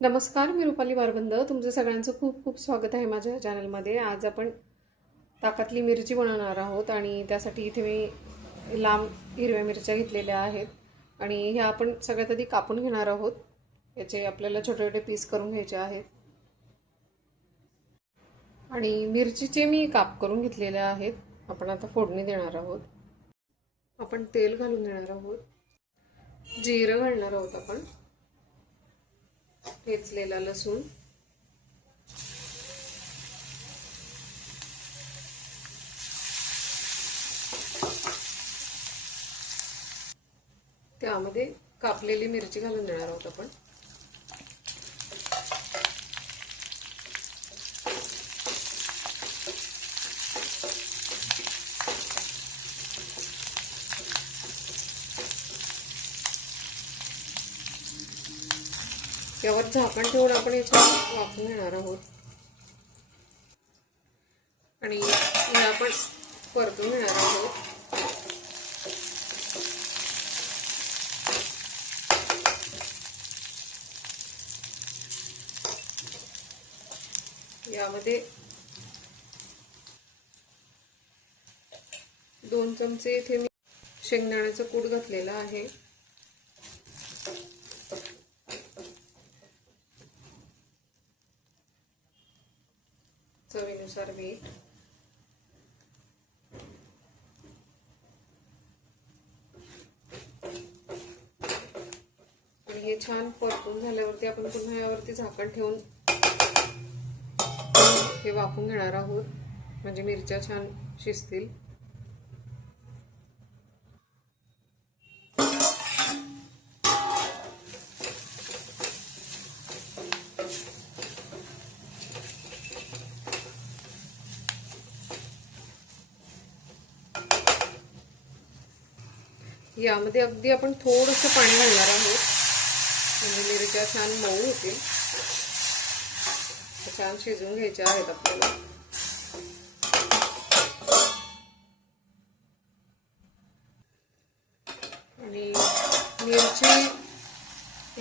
नमस्कार, मी रुपाली बारबंद. तुमचं सगळ्यांचं खूप खूप स्वागत आहे माझ्या चॅनलमध्ये. आज आपण ताकातली मिरची बनवणार आहोत आणि त्यासाठी इथे मी लांब हिरव्या मिरच्या घेतलेल्या आहेत आणि ह्या आपण सगळ्यात आधी कापून घेणार आहोत. याचे आपल्याला छोटे छोटे पीस करून घ्यायचे आहेत आणि मिरचीचे मी काप करून घेतलेले आहेत. आपण आता फोडणी देणार आहोत. आपण तेल घालून देणार आहोत. जिरं घालणार आहोत आपण. ठेचलेला लसूण, त्यामध्ये कापलेली मिरची घालून देणार आहोत आपण. यावर झाकण ठेवून आपण याच्यावर वाफवून घेणार आहोत आणि हे आपण परतून घेणार आहोत. यामध्ये 2 चमचे इथे मी शेंगदाण्याचं कूट घातलेलं आहे. चवीनुसार मीठ, आणि हे छान परतून झाल्यावरती आपण पुन्हा यावरती झाकण ठेवून हे वाफवून घेणार आहोत, म्हणजे मिरच्या छान शिजतील. यामध्ये अगदी आपण थोडंसं पाणी घालणार आहोत, म्हणजे मिरच्या छान मऊ होतील. छान शिजवून घ्यायच्या आहेत आपल्याला. आणि मिरची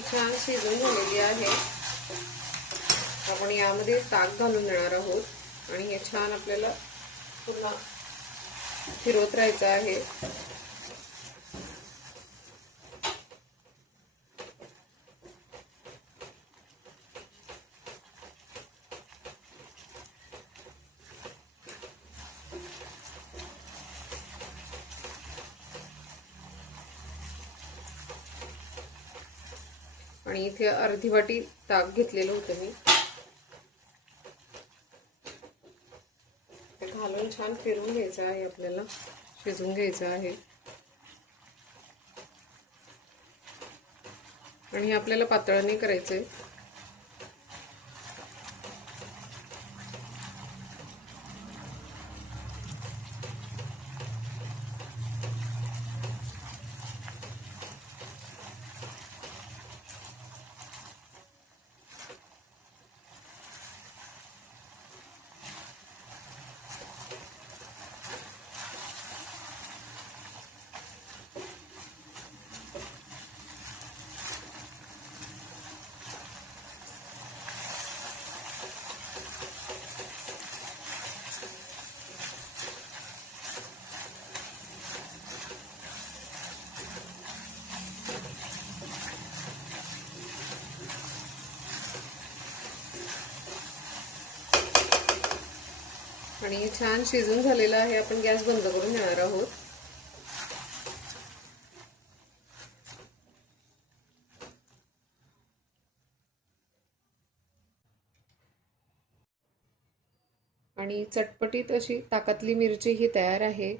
छान शिजवून झालेली आहे. आपण यामध्ये ताक घालून देणार आहोत आणि हे छान आपल्याला पुन्हा फिरवत राहायचं आहे. आणि इथे अर्धी वाटी ताक घेतलेलं होतं मी. ते घालून छान फिरवून घ्यायचं आहे आपल्याला, शिजवून घ्यायचं आहे. आणि हे आपल्याला पातळ नाही करायचंय. आणि छान शिजून झालेलं आहे. आपण गॅस बंद करून घेणार आहोत. आणि चटपटीत अशी ताकातली मिरची ही तयार आहे.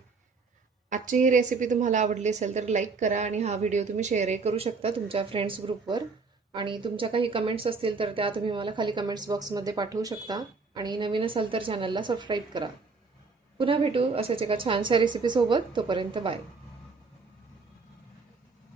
आजची ही रेसिपी तुम्हाला आवडली असेल तर लाईक करा आणि हा व्हिडिओ तुम्ही शेअरही करू शकता तुमच्या फ्रेंड्स ग्रुपवर. आणि तुमच्या काही कमेंट्स असतील तर त्या तुम्ही मला खाली कमेंट्स बॉक्समध्ये पाठवू शकता. आणि नवीन असाल तर चॅनलला सबस्क्राईब करा. पुन्हा भेटू अशाच एका छानशा रेसिपीसोबत. तोपर्यंत बाय.